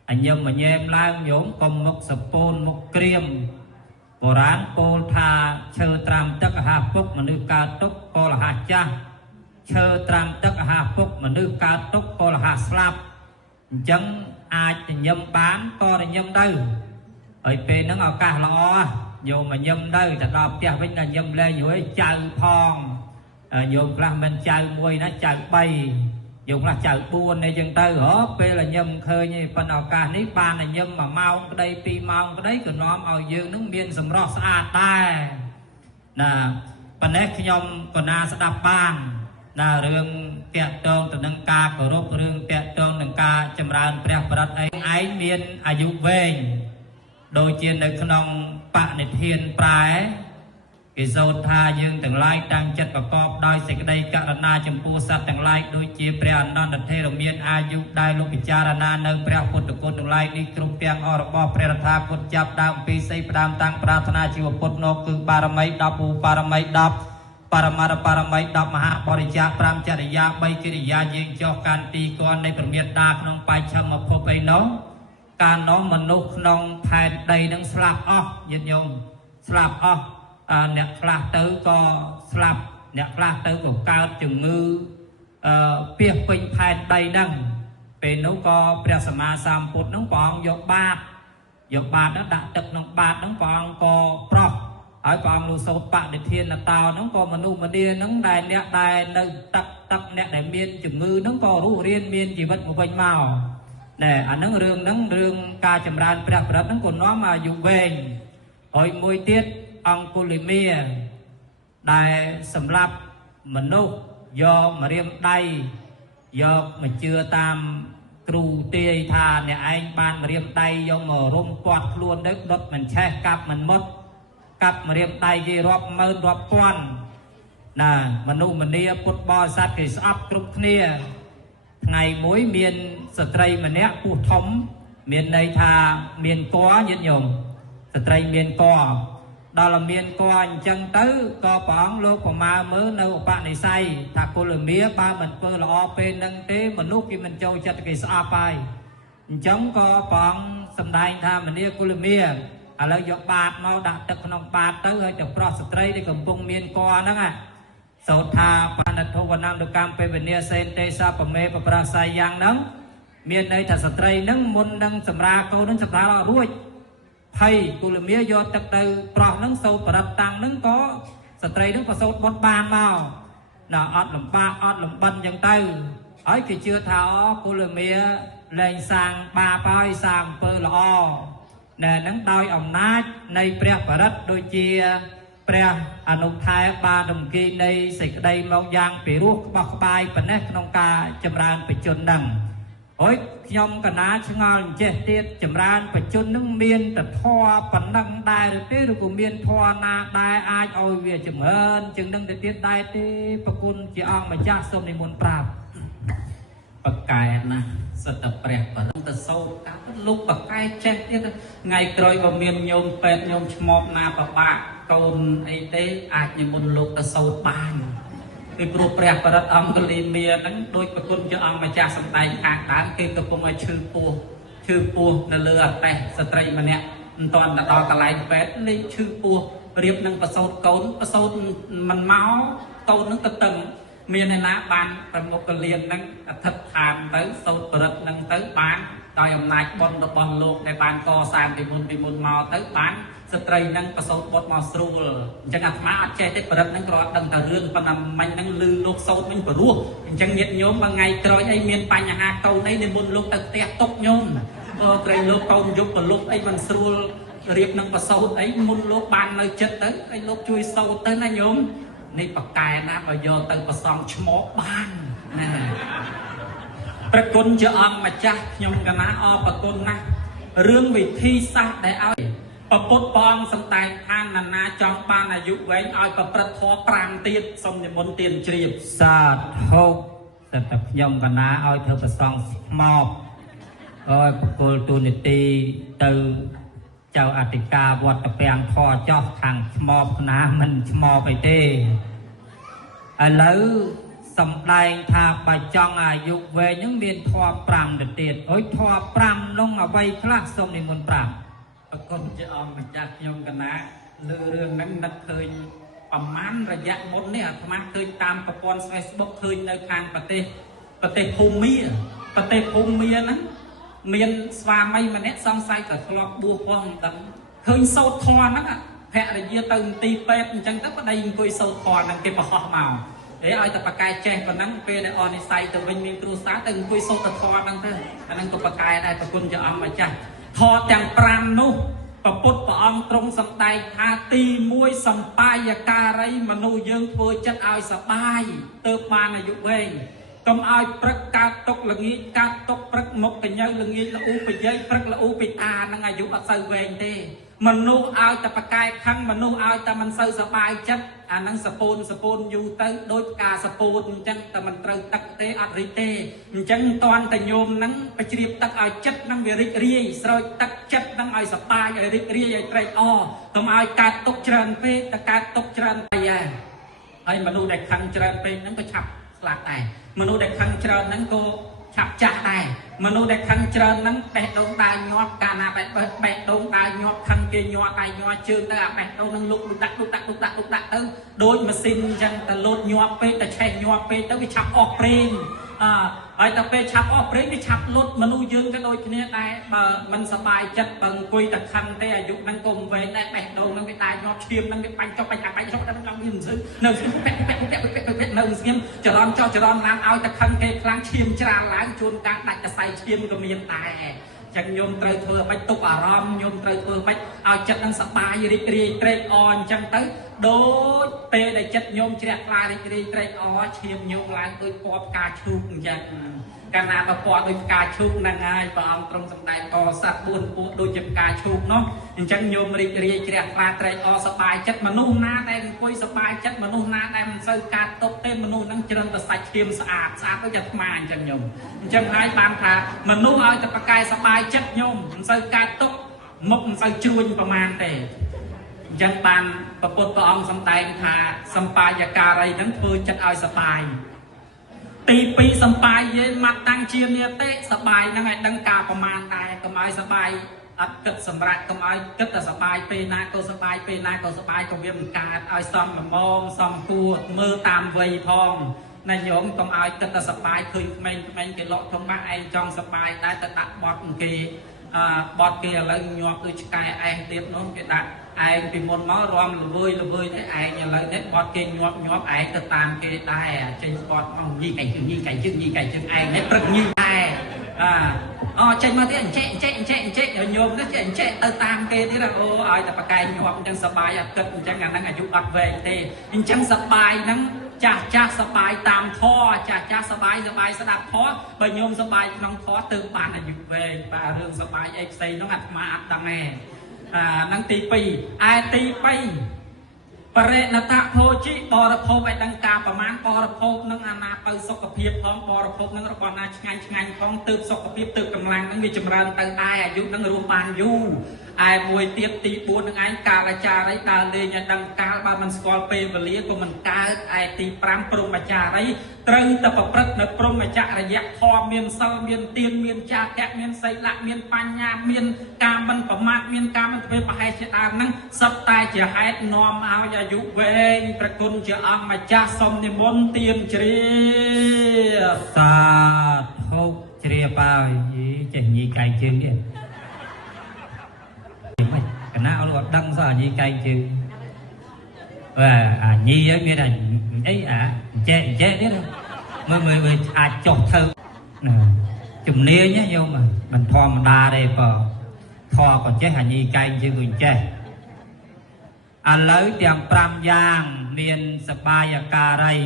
អញញឹមញែមឡើងញោមកុំមុខសពូនមុខក្រៀមបុរាណពោលថាឈើត្រាំទឹកអាហារពុកមនុស្សកើតទុកក៏លះចាស់ឈើត្រាំទឹកអាហារពុកមនុស្សកើតទុកក៏លះស្លាប់អញ្ចឹងអាចទៅញឹមបានក៏ទៅញឹមទៅហើយពេលហ្នឹងឱកាសល្អញោមមកញឹមទៅទៅដល់ផ្ទះវិញដល់ញឹមលែងរួយចៅផងញោមខ្លះមិនចៅមួយណាចៅ3ញោមខ្លះចៅ4នេះចឹងទៅពេលញឹមឃើញប៉ុន្តែឱកាសនេះបានញឹម1ម៉ោងក្តី2ម៉ោងក្តីក៏នាំឲ្យយើងនឹងមានសម្រស់ស្អាតដែរណាប៉ុន្តែខ្ញុំក៏ណាស្ដាប់បានណារឿងតាក់ទងទៅនឹងការគោរពរឿងតាក់ទងនឹងការចម្រើនព្រះបរិត្តឯងមានអាយុវែងដូចជានៅក្នុងបនិធានប្រែគេសូត្រថាយើងទាំងឡាយតាំងចិត្តប្រកបដោយសេចក្តីករុណាចំពោះសត្វទាំងឡាយដូចជាព្រះអនន្តថេរមានអាយុដែលលោកពិចារណានៅព្រះពុទ្ធគុណទាំងឡាយនេះគ្រប់ទាំងអស់របស់ព្រះរថាគតចាប់ដើមពីសីផ្ដើមតាំងប្រាថ្នាជីវពុទ្ធនោះគឺបារមី10ឧបារមី10បរមរបរមី10មហាបរិច្ចា5ចរិយា3កិរិយាយើងចុះកាន់ទីគន់នៃប្រមេតាក្នុងបច្ចៈមកភពអីនោះកាលនោះមនុស្សក្នុងផែនដីនឹងស្លាប់អស់ញាតិញោមស្លាប់អស់អ្នកខ្លះទៅក៏ស្លាប់អ្នកខ្លះទៅក៏កើតជំងឺពាសពេញផែនដីហ្នឹងពេលនោះក៏ព្រះសម្មាសម្ពុទ្ធហ្នឹងព្រះអង្គយកបាតហ្នឹងដាក់ទឹកក្នុងបាតហ្នឹងព្រះអង្គក៏ប្រោះហើយព្រះអង្គលោកសូត្របនិធានតោហ្នឹងក៏មនុស្សម្នាហ្នឹងដែលអ្នកដែលនៅទឹកអ្នកដែលមានជំងឺហ្នឹងក៏រស់រានមានជីវិតមកវិញមកណែអាហ្នឹងរឿងការចម្រើនព្រះបរិត្តហ្នឹងក៏នាំអាយុវែងហើយមួយទៀតអង្គុលិមាដែលសម្រាប់មនុស្សយកម្រាមដៃយកមកជឿតាមគ្រូទាយថាអ្នកឯងបានម្រាមដៃយកមករុំពាត់ខ្លួនទៅដុតមិនឆេះកាប់មិនមុតកាប់ម្រាមដៃគេរាប់ម៉ឺនរាប់ពាន់ណាមនុស្សម្នាពុទ្ធបរិស័ទគេស្អប់គ្រប់គ្នាថ្ងៃមួយមានស្ត្រីម្នាក់ពោះធំមានន័យថាមានកញាតិញោមស្ត្រីមានកដល់មានកអញ្ចឹងទៅក៏ព្រះអង្គលោកប្រមាមើលនៅឧបនិស្ស័យថាគុលមាបើមិនធ្វើល្អពេលហ្នឹងទេមនុស្សគេមិនចូលចិត្តគេស្អប់ហើយអញ្ចឹងក៏ព្រះអង្គសម្ដែងថាមនាគុលមាឥឡូវយកបាតមកដាក់ទឹកក្នុងបាតទៅហើយទៅប្រោះស្ត្រីដែលកំពុងមានកហ្នឹងសូត្រថាបានធវនំកម្មពេវនាសេនទេសាបមេបប្រាស័យយ៉ាងហ្នឹងមានន័យថាស្ត្រីហ្នឹងមុននឹងសម្រាលកូនហ្នឹងសម្រាលអត់រួចភ័យគុលមាយកទឹកទៅប្រោះហ្នឹងសូត្របរិត្តតាំងហ្នឹងក៏ស្ត្រីហ្នឹងក៏សូត្របុតបានមកដល់អត់លំបាកអត់លំបិនអញ្ចឹងទៅហើយគេជឿថាគុលមាលែងសាងបាបហើយសាងអំពើល្អដែលហ្នឹងដោយអំណាចនៃព្រះបរិត្តដូចជាព្រះអនុថែបានរំគីនៃសេចក្តីមកយ៉ាងពីរោះក្បោះក្បាយប៉ុណ្ណេះក្នុងការចម្រើនបច្ចុប្បន្នហ្នឹងហើយខ្ញុំកណាឆ្ងល់ចេះទៀតចម្រើនបច្ចុប្បន្ននឹងមានតធម៌ប៉ុណ្ណឹងដែរឬទេឬក៏មានធម៌ណាដែរអាចឲ្យវាចម្រើនជាងនឹងទៅទៀតដែរទេប្រគុណជាអង្គម្ចាស់សូមនិមន្តប្រាប់បកែណាសិតតែព្រះបរិង្គទៅសោតកាប់លោកបកែចេះទៀតថ្ងៃក្រោយបើមានញោមពេទ្យញោមឆ្មបណាប្របាក់កូនអីទេអាចនិមន្តលោកទៅសោតបានពីព្រោះព្រះបរិត្តអង្គលីមាហ្នឹងដោយប្រគុណជាអង្គម្ចាស់សម្ដែងខាងដើមគេកំពុងឲ្យឈឺពោះនៅលើអតេះស្ត្រីម្នាក់មិនតាន់ទៅដល់កន្លែងពេទ្យលេខឈឺពោះរៀបនឹងប្រសូតកូនប្រសូតមិនមកកូននឹងទៅតឹងមានឯណាបានប្រមុខកលៀនហ្នឹងអធិដ្ឋានទៅសូតបរិត្តហ្នឹងទៅបានដោយអំណាចបុណ្យរបស់លោកដែលបានកសាងពីមុនមកទៅបានស្ត្រីហ្នឹងប្រសូតបុតមកស្រួលអញ្ចឹងអាត្មាអត់ចេះទេបរិត្តហ្នឹងក៏អត់ដឹងតែរឿងប៉ុន្តែមិញហ្នឹងលឺលោកសូតវិញព្រោះអញ្ចឹងញាតិញោមមួយថ្ងៃក្រោយអីមានបញ្ហាកូនអីនិមន្តលោកទៅផ្ទះតុកញោមក្រែងលោកកូនយប់ប្រលប់អីមិនស្រួលរៀបនឹងប្រសូតអីមុនលោកបាននៅចិត្តទៅអីលោកជួយសូតទៅណាញោមនេះបកែណាបើយកទៅប្រសងឈ្មោះបានណាប្រគុណជាអង្គម្ចាស់ខ្ញុំកណាអរប្រគុណណាស់រឿងវិធីសាស្ត្រដែលឲ្យ ប្រពុតបងសំតែងខាងណានាចង់បានអាយុវែងឲ្យប្រព្រឹត្តធម៌5ទៀតសូមនិមន្តទានជ្រាបសាធុតែខ្ញុំកណាឲ្យធ្វើប្រសងស្មោកឲ្យបកុលទូនីតិទៅចៅអធិការវត្តពាំងធរចោះខាងស្មោកណាមិនស្មោកអីទេឥឡូវសំដែងថាបើចង់អាយុវែងហ្នឹងមានធម៌5ទៅទៀតអុយធម៌5នោះអ្វីខ្លះសូមនិមន្ត5អរគុណជាអង្គម្ចាស់ខ្ញុំកណាលើរឿងហ្នឹងនឹកឃើញប្រហែលរយៈមុននេះអាត្មាឃើញតាមប្រព័ន្ធ Facebook ឃើញនៅខាងប្រទេសភូមាហ្នឹងមានស្វាមីម្នាក់សង្ស័យក៏ធ្លាប់បួសផងមិនដឹងឃើញសោតធរហ្នឹងភរិយាទៅមន្ទីរពេទ្យអញ្ចឹងទៅប្តីអង្គុយសោតធរហ្នឹងគេបរោះមកឲ្យតែបកែចេះប៉ុណ្ណឹងពេលដែលអនិស័យទៅវិញមានគ្រួសារទៅអង្គុយសោតធរហ្នឹងទៅអាហ្នឹងក៏បកែដែរប្រគុណជាអង្គម្ចាស់ធរទាំង5នោះព្រះពុទ្ធព្រះអង្គទ្រង់សម្ដែងថាទី1សម្បាយការីមនុស្សយើងធ្វើចិត្តឲ្យសបាយទើបបានអាយុវែងកុំឲ្យព្រឹកកើតទុកល្ងាចកើតទុកព្រឹកមុខកញ្ញើល្ងាចល្អូប្រយាយព្រឹកល្អូពីតានឹងអាយុអត់សូវវែងទេមនុស្សឲ្យតែប្រកែកខឹងមនុស្សឲ្យតែមិនសូវសប្បាយចិត្តអានឹងសពូនយូរទៅដូចការសពូនអញ្ចឹងតែមិនត្រូវទឹកទេអត់រីកទេអញ្ចឹងតន់តែញោមហ្នឹងបជ្រាបទឹកឲ្យចិត្តហ្នឹងវារីករាយស្រោចទឹកចិត្តហ្នឹងឲ្យសប្បាយឲ្យរីករាយឲ្យត្រេកអរកុំឲ្យកើតទុកច្រើនពេកតែកើតទុកច្រើនពេកហើយមនុស្សដែលខឹងច្រើនពេកហ្នឹងក៏ឆាប់ស្លាប់ដែរមនុស្សដែលខឹងច្រើនហ្នឹងក៏ឆាប់ចាស់ដែរមនុស្សដែលខឹងច្រើនហ្នឹងបេះដូងដើរញាប់កាលណាបេះដូងដើរញាប់ខឹងគេញាប់ដៃញាប់ជើងទៅអាបេះដូងហ្នឹងលុកដាក់ទៅដូចម៉ាស៊ីនអញ្ចឹងទៅលោតញាប់ពេកតែឆេះញាប់ពេកទៅវាឆាប់អស់ប្រេងហើយតែពេលឆាប់អស់ប្រេងវាឆាប់លុតមនុស្សយើងក៏ដូចគ្នាដែរបើមិនសប្បាយចិត្តបើអង្គុយតែខឹងទេអាយុហ្នឹងក៏វែងដែរបេះដូងហ្នឹងវាដើរញាប់ឈាមហ្នឹងវាបាញ់ចុះបាញ់ចុះដល់ចង់វាមិនស្អីនៅស្ងៀមពាក់នៅស្ងៀមចរន្តចុះចរន្តឡើងឲ្យតែខឹងគេខ្លាំងឈាមច្រាលឡើងជួនកាលដាច់កសែឈាមក៏មានដែរចឹងញោមត្រូវធ្វើឲ្យទុកអារម្មណ៍ញោមត្រូវធ្វើឲ្យចិត្តនឹងសប្បាយរីករាយត្រេកអរអញ្ចឹងទៅដូចពេលដែលចិត្តញោមជ្រះថ្លារីករាយត្រេកអរឈាមញោមឡើងដូចពណ៌ផ្កាឈូកអញ្ចឹងកាលណាបើពណ៌ដូចផ្កាឈូកហ្នឹងហើយព្រះអង្គទ្រង់សម្ដែងកសត្វ4ពួកដូចជាផ្កាឈូកនោះអញ្ចឹងញោមរីករាយជ្រះថ្លាត្រេកអរសប្បាយចិត្តមនុស្សណាដែលអង្គុយសប្បាយចិត្តមនុស្សណាដែលមិនសូវកើតទុកទេមនុស្សហ្នឹងជ្រើសតែសាច់ឈាមស្អាតដូចអាត្មាអញ្ចឹងញោមអញ្ចឹងហើយបានថាមនុស្សឲ្យតែប្រកែសប្បាយចិត្តញោមមិនសូវកើតទុកមុខមិនសូវជ្រួញប្រមាណទេអញ្ចឹងបានព្រះពុទ្ធព្រះអង្គសម្ដែងថាសម្បាយការីហ្នឹងធ្វើចិត្តឲ្យសប្បាយទី2សម្បាយយេមកតាំងជានាទេសបាយហ្នឹងឲ្យដឹងការប្រមាណដែរកុំឲ្យសបាយអត់គិតសម្រាប់កុំឲ្យគិតតែសបាយពេលណាក៏សបាយពេលណាក៏សបាយក៏វាមិនកើតឲ្យសមល្មមសមគួរមើលតាមវ័យផងណាញោមកុំឲ្យគិតតែសបាយឃើញក្មេងគេលក់ធំបាក់ឯងចង់សបាយដែរទៅដាក់បត់គេបត់គេឥឡូវញាប់ដូចឆ្កែឯងទៀតនោះគេដាក់ឯងពីមុនមករំល្វើយទេឯងឥឡូវនេះបត់គេញាប់ឯងទៅតាមគេដែរចេញបត់មកញីកៃជើងឯងនេះព្រឹកញីដែរចេញមកទៀតអញ្ចេះញោមទៅចេះអញ្ចេះទៅតាមគេទៀតអូឲ្យតែបកែញាប់អញ្ចឹងសបាយអត់គិតអញ្ចឹងអាហ្នឹងអាយុអត់វែងទេអញ្ចឹងសបាយហ្នឹងចាស់សបាយតាមធម៌ចាស់សបាយស្ដាប់ធម៌បើញោមសបាយក្នុងធម៌ទើបបានអាយុវែងបាទរឿងសបាយអីផ្សេងហ្នឹងអាត្មាអត់ដឹងទេហ្នឹងទី2ឯទី3បរិណតភោជិបរិភោគឲ្យដឹងការប្រមាណបរិភោគនឹងអាណាទៅសុខភាពផងបរិភោគនឹងរបស់ណាឆ្ងាញ់ផងទើបសុខភាពទើបកម្លាំងនឹងវាចម្រើនទៅដែរអាយុនឹងរួមបានយូរឯមួយទៀតទី4នឹងឯងកាលចារីដើរលេងឲ្យដឹងកាលបើមិនស្គាល់ពេលវេលាក៏មិនកើតឯទី5ព្រហ្មចារីត្រូវតែប្រព្រឹត្តនៅព្រហ្មចរិយធម៌មានសិលមានទានមានចាកៈមានសីលៈមានបញ្ញាមានការមិនប្រមាទមានការមិនធ្វើប្រហែលជាដើមហ្នឹងសពតែជាហេតុនាំឲ្យអាយុវែងប្រគុណជាអង្គម្ចាស់សូមនិមន្តទានជ្រាបសាធុជ្រាបហើយចេះញីកែងជើងទៀតកណាអត់អត់ដឹងសោះញីកែងជើងអាញីហើយមានអីចេះទៀតមើលអាចចុះទៅជំនាញយោមមិនធម្មតាទេបើធေါ်ក៏ចេះអាញីកែងជើងក៏ចេះឥឡូវទាំង5យ៉ាងមានសបាយការី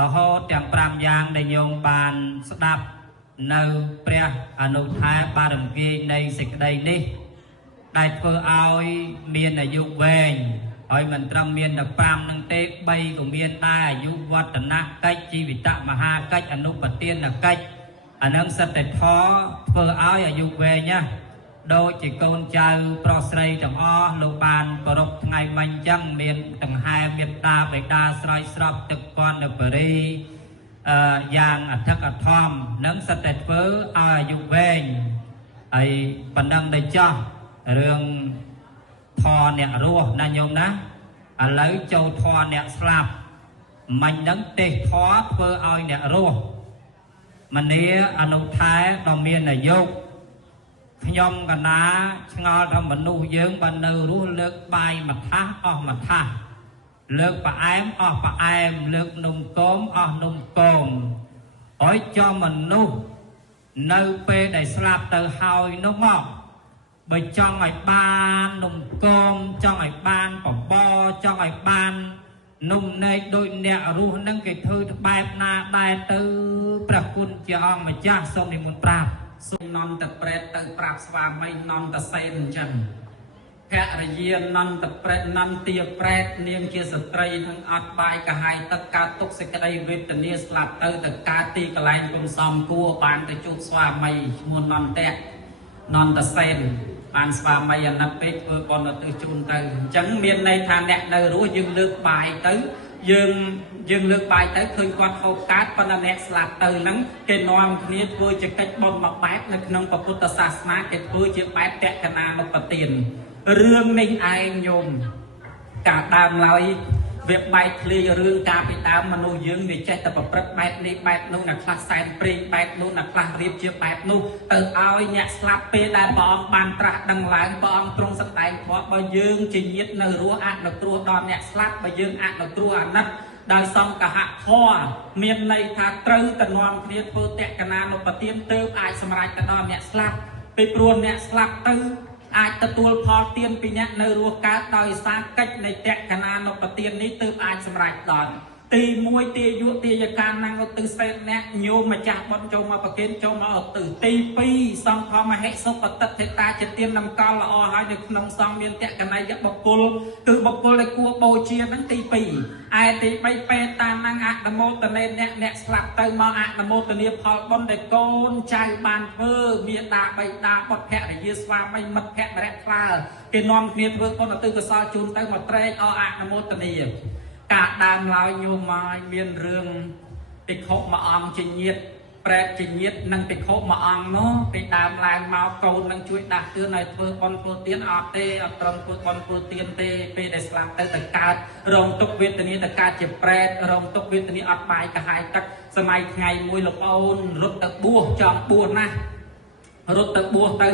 រហូតទាំង5យ៉ាងដែលញោមបានស្ដាប់នៅព្រះអនុថែបារមីនៃសេចក្តីនេះ ដែលធ្វើឲ្យមានអាយុវែងហើយមិនត្រឹមមានតែ5នឹងទេ3ក៏មានដែរអាយុវឌ្ឍនកិច្ចជីវិតមហាកិច្ចអនុប្រទានកិច្ចអានឹងសិទ្ធិធម៌ធ្វើឲ្យអាយុវែងណាដូចជាកូនចៅប្រុសស្រីទាំងអស់លោកបានប្រពថ្ងៃមិញចឹងមានដង្ហែមេត្តាបិតាស្រោចស្រពទឹកពន្ធបរិយ៉ាងអធិកអធមនឹងសិទ្ធិធ្វើឲ្យអាយុវែងហើយបណ្ដឹងតែចោះរឿងធរអ្នករស់ណាញោមណាឥឡូវចូលធរអ្នកស្លាប់មិញនឹងទេសធរធ្វើឲ្យអ្នករស់មនីអនុថែដ៏មានអាយុខ្ញុំកណាឆ្ងល់ថាមនុស្សយើងបាននៅរស់លើកបាយមួយថាសអស់មួយថាសលើកផ្អែមអស់ផ្អែមលើកនំគមអស់នំគមឲ្យចំមនុស្សនៅពេលដែលស្លាប់ទៅហើយនោះមកបើចង់ឲ្យបាននំគមចង់ឲ្យបានបបរចង់ឲ្យបាននំនែកដូចអ្នករស់នឹងគេធ្វើបែបណាដែរទៅព្រះគុណជាអង្គម្ចាស់សូមនិមន្តប្រាប់សូមនន្តប្រេតទៅប្រាប់ស្វាមីនន្តសេនអញ្ចឹងភរិយានន្តប្រេតនន្ទាប្រេតនាងជាស្ត្រីនឹងអត់បាយកាហាយទឹកកើតទុកសេចក្តីវេទនាស្លាប់ទៅកើតទីកន្លែងគុំសំគួរបានទៅជួបស្វាមីឈ្មោះនន្តសេនបានស្វាមីអាណិតពេកធ្វើបន់ទៅជូនទៅអញ្ចឹងមានន័យថាអ្នកនៅរស់យើងលើកបាយទៅយើងលើកបាយទៅឃើញគាត់ហូបកើតប៉ុន្តែអ្នកស្លាប់ទៅហ្នឹងគេនាំគ្នាធ្វើជាកិច្ចបុណ្យមួយបែបនៅក្នុងពុទ្ធសាសនាគេធ្វើជាបែបតក្កណានុបទានរឿងនេះឯងញោមការដើមឡើយវាបែកធ្លាយរឿងការពីដើមមនុស្សយើងវាចេះតែប្រព្រឹត្តបែបនេះបែបនោះអ្នកខ្លះសែនព្រេងបែបនោះអ្នកខ្លះរៀបជាបែបនោះទៅឲ្យអ្នកស្លាប់ពេលដែលព្រះអង្គបានត្រាស់ដឹងឡើងព្រះអង្គទ្រង់សម្ដែងធម៌បើយើងជាញាតិនៅរស់អនុគ្រោះដល់អ្នកស្លាប់បើយើងអនុគ្រោះអាណិតដោយសង្កហធម៌មានន័យថាត្រូវតែនាំគ្នាធ្វើតក្កណានុបទានទើបអាចសម្រេចទៅដល់អ្នកស្លាប់ពីព្រោះអ្នកស្លាប់ទៅអាចទទួលផលទានពីអ្នកនៅរស់កើតដោយសារកិច្ចនៃតក្កណានុបទាននេះទើបអាចសម្រេចដល់ទី1ទាយុទាយកាណាំងឧទ្ទិសេអ្នកញោមម្ចាស់បុណ្យចូលមកប្រគេនចូលមកឧទ្ទិសទី2សង្ឃមហិសុបតិថេតាជាទានតម្កល់ល្អហើយនៅក្នុងសង្ឃមានតក្កណីយបុគ្គលគឺបុគ្គលដែលគួរបូជានឹងទី2ឯទី3បេតានាំងអនុមោទនេអ្នកស្លាប់ទៅមកអនុមោទនាផលបុណ្យដែលកូនចៅបានធ្វើមេដាបៃតាបុត្រភរិយាស្វាមីមិត្តភក្តិបរិក្ខារគេនាំគ្នាធ្វើបុណ្យឧទ្ទិសកុសលជូនទៅមកត្រេកអរអនុមោទនាការដើមឡើយញោមមកមានរឿងភិក្ខុមួយអង្គជាញាតិប្រែតជាញាតិនិងភិក្ខុមួយអង្គនោះពីដើមឡើងមកកូននឹងជួយដាស់តឿនឲ្យធ្វើបុណ្យធ្វើទានអត់ទេអត់ត្រឹមធ្វើបុណ្យធ្វើទានទេពេលដែលស្លាប់ទៅកើតរងទុក្ខវេទនាទៅកើតជាប្រែតរងទុក្ខវេទនាអត់បាយកាហាយទឹកសម័យថ្ងៃមួយលោកអូនរត់ទៅបួសចង់បួសណាស់រត់ទៅបួសទៅ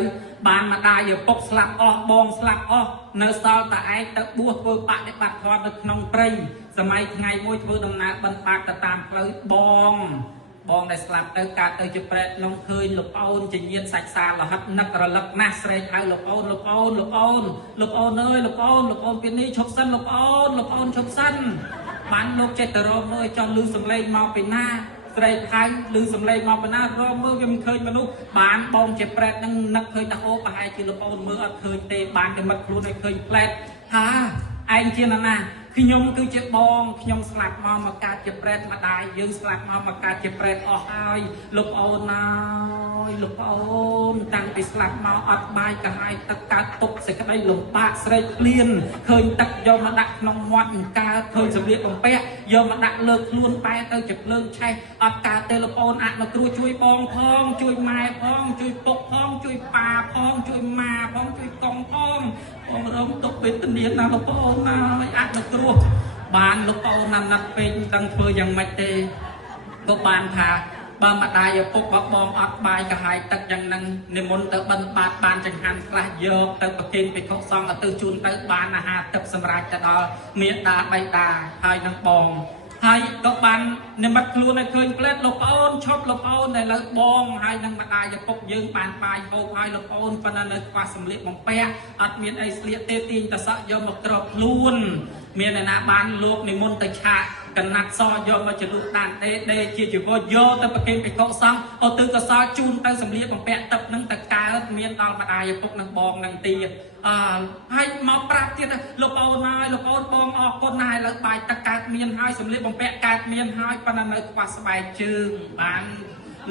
បានម្ដាយឪពុកស្លាប់អស់បងស្លាប់អស់នៅសល់តែឯងទៅបួសធ្វើបដិបត្តិធម៌នៅក្នុងព្រៃសម័យថ្ងៃមួយធ្វើដំណើរបិណ្ឌបាតទៅតាមផ្លូវបងដែលស្លាប់ទៅកើតទៅជាប្រែតក្នុងឃើញលោកអូនជាញាតិសាច់សាលហិតនឹករលឹកណាស់ស្រែកហៅលោកអូនអើយលោកអូនពេលនេះឈប់សិនលោកអូនឈប់សិនបានលោកចេះតែរកមើលចង់លឺសំឡេងមកពីណាស្រែកហៅឮសំឡេងមកពីណារកមើលវាមិនឃើញមនុស្សបានបងជាប្រែតនឹងនឹកឃើញថាអូប្រហែលជាលោកអូនមើលអត់ឃើញទេបានតែមិត្តខ្លួនឲ្យឃើញផ្លែតថាឯងជាណាខ្ញុំគឺជាបងខ្ញុំស្លាប់មកកើតជាប្រែតម្ដាយយើងស្លាប់មកកើតជាប្រែតអស់ហើយលោកអូនអើយលោកអូនតាំងពីស្លាប់មកអត់បាយកាហាយទឹកកើតទុកសេចក្តីលំបាកស្រេកភ្លៀនឃើញទឹកយកមកដាក់ក្នុងមាត់កើតឃើញសម្លៀកបំពាក់យកមកដាក់លើខ្លួនបែរទៅជាភ្លើងឆេះអត់កើតទេលោកអូនអនុគ្រោះជួយបងផងជួយម៉ែផងជួយពុកផងជួយប៉ាផងជួយម៉ាផងជួយកងផងបងរំទុកវេទនាណាលោកអូនណាអនុគ្រោះបានលោកអូនណាត់ពេកមិនដឹងធ្វើយ៉ាងម៉េចទេក៏បានថាបើម្ដាយឪពុកបងអត់បាយកាហាយទឹកយ៉ាងហ្នឹងនិមន្តទៅបិណ្ឌបាតបានចង្ហាន់ខ្លះយកទៅប្រគេនភិក្ខុសង្ឃទៅជូនទៅបានអាហារទឹកសម្រាប់ទៅដល់មេដាបៃតាហើយនឹងបងហើយក៏បាននិមិត្តខ្លួនឲ្យឃើញផ្លែតលោកអូនឈប់លោកអូនដែលលើបងហើយនឹងម្ដាយឪពុកយើងបានបាយហូបហើយលោកអូនប៉ុន្តែនៅខ្វះសម្លៀកបំពាក់អត់មានអីស្លៀកទេទាញតសក់យកមកក្របខ្លួនមានអ្នកណាបានលោកនិមន្តទៅឆាក កណាត់សយកមកចលុះដានដេជាជីវរយកទៅប្រគេនបេកុសង្ឃឧទ្ទិសកុសលជូនទៅសម្លៀកបំពាក់ទឹកនឹងទៅកើតមានដល់ម្ដាយឪពុកនឹងបងនឹងទៀតហើយមកប្រាប់ទៀតលោកអូនហើយលោកអូនបងអរគុណណាស់ឥឡូវបាយទឹកកើតមានហើយសម្លៀកបំពាក់កើតមានហើយប៉ុន្តែនៅខ្វះស្បែកជើងបាន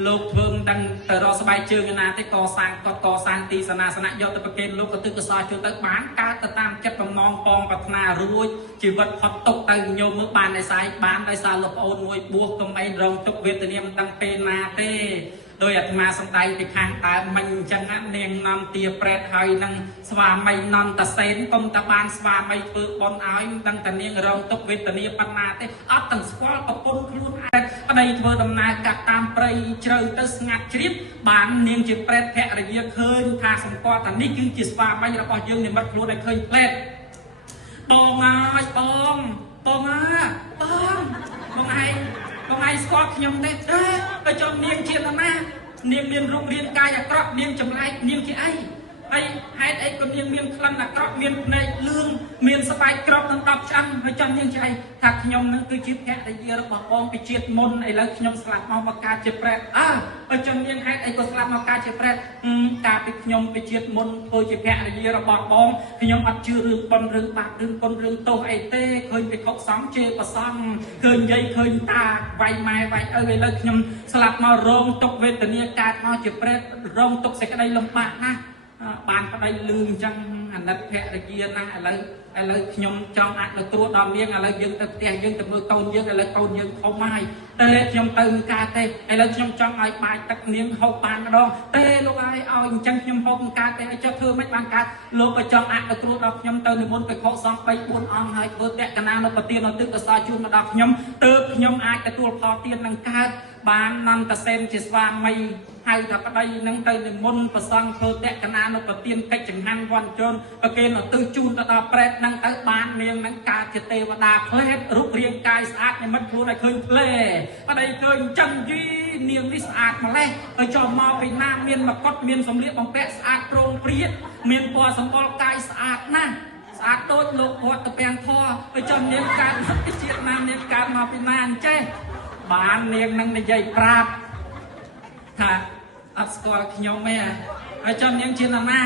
លោកធ្វើមិនដឹងទៅរកស្បែកជើងណាទេកសាងគាត់កសាងទីសនាសនៈយកទៅប្រគេនលោកឧទ្ទិសកុសលជូនទៅបានកើតទៅតាមចិត្តបំណងពងប្រាថ្នារួចជីវិតផុតទុកទៅញោមមើលបានដោយសារបានដោយសារលោកប្អូនមួយបួសកុំអីរងទុកវេទនាមិនដឹងពេលណាទេដោយអាត្មាសំដែងពីខាងដើមមិញអញ្ចឹងនាងនំទាប្រែតហើយនឹងស្វាមីនន្តសេនកុំតែបានស្វាមីធ្វើបន់ឲ្យមិនដឹងតែនាងរងទុកវេទនាប៉ុណ្ណាទេអត់ទាំងស្គាល់ប្រពន្ធខ្លួនឯងប្តីធ្វើដំណើរកាត់តាមព្រៃជ្រៅទៅស្ងាត់ជ្រាបបាននាងជាប្រែតភរិយាឃើញថាសម្គាល់ថានេះគឺជាស្វាមីរបស់យើងនិមិត្តខ្លួនឲ្យឃើញផ្លែតបងអើយបងឯងស្គាល់ខ្ញុំទេបើចង់នាងជាណានាងមានរូបរាងកាយអាក្រក់នាងចម្លែកនាងជាអីហើយហេតុអីក៏នាងមានក្លិនអាក្រក់មានភ្នែកលឿងមានស្បែកក្រប់នឹង10ឆ្អឹងហើយចាំនាងជាអីថាខ្ញុំនឹងគឺជាភរិយារបស់បងពីជាតិមុនឥឡូវខ្ញុំស្លាប់មកកើតជាប្រែតបើចាំនាងហេតុអីក៏ស្លាប់មកកើតជាប្រែតកាលពីខ្ញុំពីជាតិមុនធ្វើជាភរិយារបស់បងខ្ញុំអត់ជឿរឿងប៉ុនរឿងបាបរឿងប៉ុនរឿងទោសអីទេឃើញពីខុសសំជេរប្រសំឃើញយាយឃើញតាវាយម៉ែវាយឪឥឡូវខ្ញុំស្លាប់មករងទុកវេទនាកើតមកជាប្រែតរងទុកសេចក្តីលំបាកណាបានប្តីលឺអញ្ចឹងអាណិតភរិយាណាឥឡូវខ្ញុំចង់អនុគ្រោះដល់នាងឥឡូវយើងទៅផ្ទះយើងទៅមើលកូនយើងឥឡូវកូនយើងធំហើយតែខ្ញុំទៅកើតទេឥឡូវខ្ញុំចង់ឲ្យបាយទឹកនាងហូបបានម្ដងទេលោកឲ្យអញ្ចឹងខ្ញុំហូបមិនកើតទេឲ្យចុះធ្វើមិនបានកើតលោកក៏ចង់អនុគ្រោះដល់ខ្ញុំទៅនិមន្តទៅខកសង្ឃ3 4អង្គហើយធ្វើតក្កណានុប្រទានឧទ្ទិសកុសលជូនមកដល់ខ្ញុំទើបខ្ញុំអាចទទួលផលទាននឹងកើតបាននន្តសេនជាស្វាមីហៅថាប្តីនឹងទៅនិមន្តប្រសង់ធ្វើតក្កណានុប្រទានកិច្ចចង្ហាន់វ័នជូនប្រគេនឧទ្ទិសជូនទៅដល់ប្រែតនឹងទៅបាននាងនឹងកើតជាទេវតាផ្លែតរូបរាងកាយស្អាតនិមិត្តខ្លួនឲ្យឃើញផ្លែប្តីឃើញចឹងយីនាងនេះស្អាតម្លេះហើយចូលមកពីណាមានមកុដមានសម្លៀកបំពាក់ស្អាតប្រងព្រាតមានពណ៌សម្បុរកាយស្អាតណាស់ស្អាតដូចលោកវត្តពាំងធរហើយចំនាងកើតមកពីជាតិណានាងកើតមកពីណាអញ្ចេះបាននាងនឹងនិយាយប្រាប់ថាអត់ស្គាល់ខ្ញុំទេហើយចំនាងជាណា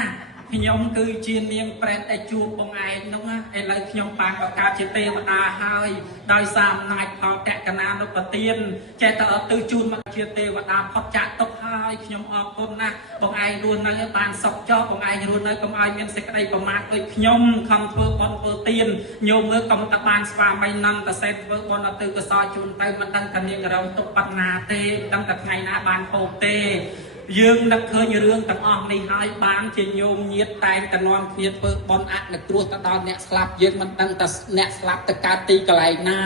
ខ្ញុំគឺជានាងប្រែតឯជួបបងឯងនោះឥឡូវខ្ញុំបានប្រកាសជាទេវតាហើយដោយសារអំណាចផលតក្កណានុប្រទានចេះតែឧទ្ទិសជូនមកជាទេវតាផុតចាកទុកហើយខ្ញុំអរគុណណាស់បងឯងរស់នៅបានសុខចុះបងឯងរស់នៅកុំឲ្យមានសេចក្តីប្រមាទដូចខ្ញុំខំធ្វើបុណ្យធ្វើទានញោមមើលកុំតែបានស្វាមីនន្តសេនធ្វើបុណ្យឧទ្ទិសកុសលជូនទៅមិនដឹងថានាងរងទុកប៉ុណ្ណាទេមិនដឹងថាថ្ងៃណាបានហូបទេយើងនឹកឃើញរឿងទាំងអស់នេះហើយបានជាញោមញាតតែងតែនាំគ្នាធ្វើបន់អនុគ្រោះទៅដល់អ្នកស្លាប់យើងមិនដឹងថាអ្នកស្លាប់ទៅកើតទីកន្លែងណា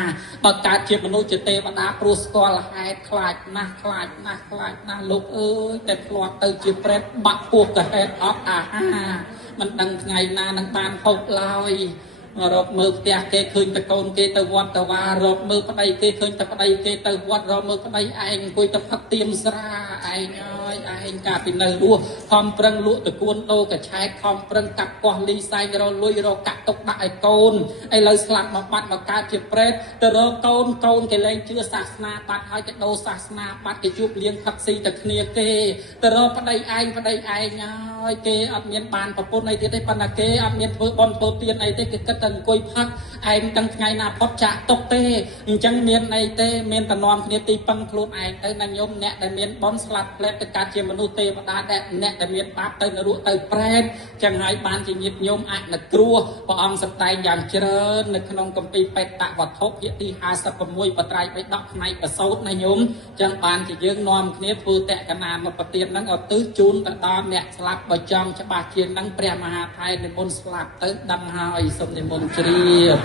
បើកើតជាមនុស្សជាទេវតាព្រោះស្គាល់ហេតុខ្លាចណាស់លោកអើយតែធ្លាប់ទៅជាប្រេតបាក់ពោះក៏ហេតុអត់អាហារមិនដឹងថ្ងៃណានឹងបានហូបឡើយរកមើលផ្ទះគេឃើញតែកូនគេទៅវត្តទៅវារកមើលប្តីគេឃើញតែប្តីគេទៅវត្តរកមើលប្តីឯងអង្គុយទៅផឹកទៀមស្រាឯងឯងកាលពីនៅរស់ខំប្រឹងលក់តកួនដូរកឆែកខំប្រឹងកាត់កោះលីសែងរកលុយរកកាក់ទុកដាក់ឲ្យកូនឥឡូវស្លាប់មកបាត់មកកើតជាប្រេតទៅរកកូនគេលែងជឿសាសនាបាត់ហើយគេដូរសាសនាបាត់គេជួបលៀងផឹកស៊ីតែគ្នាគេទៅរកប្តីឯងហើយគេអត់មានបានប្រពន្ធអីទៀតទេប៉ុន្តែគេអត់មានធ្វើបន់ធ្វើទានអីទេគេគិតតែអង្គុយផឹកឯងទាំងថ្ងៃណាផុតចាក់ទុកទេអញ្ចឹងមានអីទេមានតែនាំគ្នាទីពឹងខ្លួនឯងទៅណាញោមអ្នកដែលមានបន់ស្លាប់ផ្លែតទៅកើតជាមនុស្សទេវតាអ្នកដែលមានបាបទៅនរកទៅប្រែតចឹងហើយបានជាញាតិញោមអនុគ្រោះព្រះអង្គសម្ដែងយ៉ាងច្រើននៅក្នុងគម្ពីរបេតវត្ថុភាគទី56បត្រៃបិដកផ្នែកប្រសូតណាញោមចឹងបានជាយើងនាំគ្នាធ្វើតក្កណានុប្រទានហ្នឹងឧទ្ទិសជូនទៅដល់អ្នកស្លាប់បើចង់ច្បាស់ជាងហ្នឹងព្រះមហាថៃនិមន្តស្លាប់ទៅដឹងហើយសូមនិមន្តជ្រាប